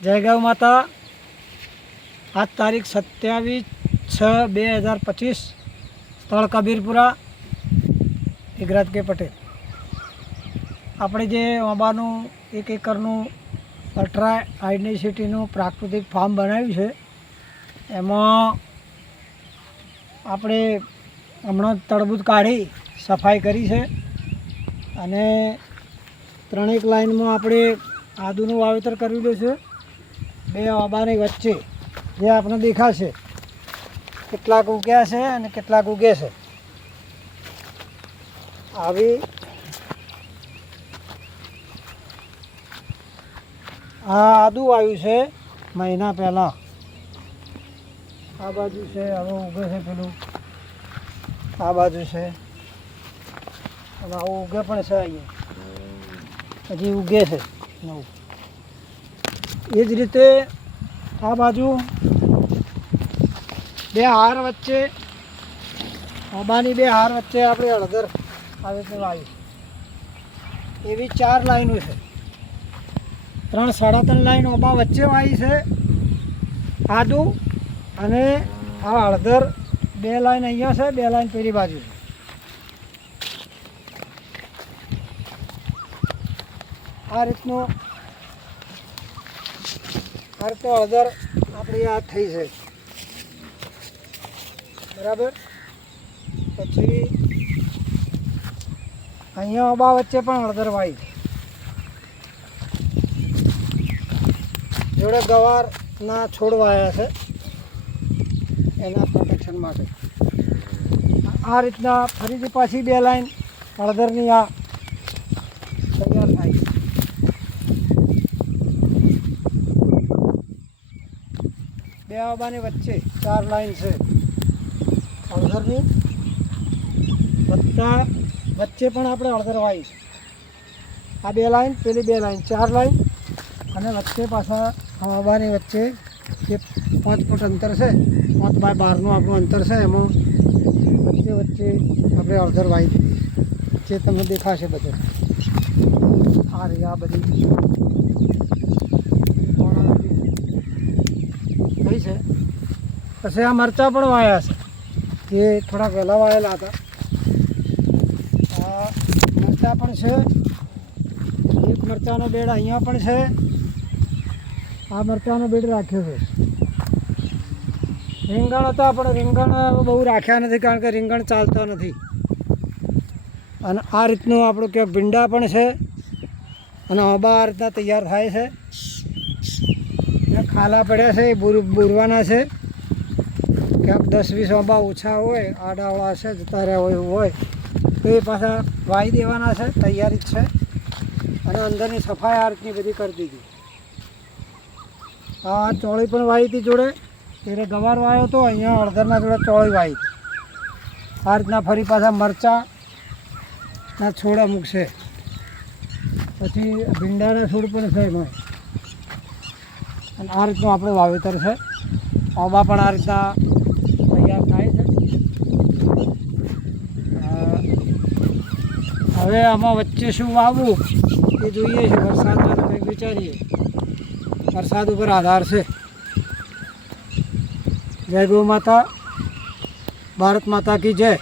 जय गौ माता। आज तारीख 27/6/2025 स्थल कबीरपुरा इगराज के पटेल। આપણે જે ઓબાનું 1 એકરનું અલ્ટ્રા આઇડેન્ટિટીનું પ્રાકૃતિક ફાર્મ બનાવ્યું છે એમાં આપણે હમણાં તડબૂચ કાઢી સફાઈ કરી છે અને ત્રણેક લાઇનમાં આપણે આદુનું વાવેતર કરેલું છે। બે ઓબાની વચ્ચે જે આપણે દેખાશે કેટલાક ઉગ્યા છે અને કેટલાક ઉગે છે। આવી આ આદુ આવ્યું છે મહિના પહેલાં। આ બાજુ છે હવે ઉગે છે, પેલું આ બાજુ છે અને આવું ઉગે પણ છે, અહીંયા હજી ઉગે છે નવું। એ જ રીતે આ બાજુ બે હાર વચ્ચે ઓબાની બે હાર વચ્ચે આપણે હળદર આવી રીતે વાવી એવી 4 લાઈનો છે। 3 સાડા 3 લાઈન ઓબા વચ્ચે વાવી છે આદુ, અને આ હળદર 2 લાઈન અહીંયા છે, 2 લાઈન પેલી બાજુ છે। આ રીતનું હળદર આપણી આ થઈ છે બરાબર। પછી અહીંયા ઓબા વચ્ચે પણ હળદર વાવી, જોડે ગવારના છોડ વાયા છે એના પ્રોટેક્શન માટે। આ રીતના ફરીથી પાછી 2 લાઈન હળદરની આ તૈયાર થાય છે। બે ઓબાની વચ્ચે 4 લાઈન છે હળદરની, વચ્ચે પણ આપણે હળદર વાવી છે। આ 2 લાઈન, પેલી 2 લાઈન, 4 લાઈન, અને વચ્ચે પાછા ઓબાની વચ્ચે જે 5 ફૂટ અંતર છે, 5 બાય 12નું આપણું અંતર છે, એમાં વચ્ચે આપણે હળદર વાવી દીધી જે તમને દેખાશે બધે। આ રહી આ બધી થઈ છે। પછી આ મરચાં પણ વાવ્યા છે, જે થોડા વહેલા વાવેલા હતા। આ મરચાં પણ છે, એક મરચાંનો બેડ અહીંયા પણ છે, આ મરચાંનો બેડ રાખ્યો છે। રીંગણ હતા પણ રીંગણ બહુ રાખ્યા નથી, કારણ કે રીંગણ ચાલતા નથી। અને આ રીતનું આપણું ક્યાંક ભીંડા પણ છે, અને ઓબા આ રીતના તૈયાર થાય છે। ખાલા પડ્યા છે, એ બુરવાના છે। ક્યાંક 10-20 ઓબા ઓછા હોય, આડાવાળા છે, જતા રહ્યા હોય એવું હોય તો એ પાછા વાવી દેવાના છે, તૈયારી જ છે। અને અંદરની સફાઈ આ રીતની બધી કરી દીધી। આ ચોળી પણ વાવી હતી જોડે, ત્યારે ગવાર વાવ્યો હતો, અહીંયા હળદરના જોડે ચોળી વાવી હતી। આ રીતના ફરી પાછા મરચાંના છોડ અમુક છે, પછી ભીંડાના છોડ પણ છે એમાં। અને આ રીતનું આપણું વાવેતર છે। ઓબા પણ આ રીતના તૈયાર થાય છે। હવે આમાં વચ્ચે શું વાવવું એ જોઈએ છે, વરસાદમાં કંઈક વિચારીએ, વરસાદ ઉપર આધાર છે। જય ગૌ માતા, ભારત માતા કી જય।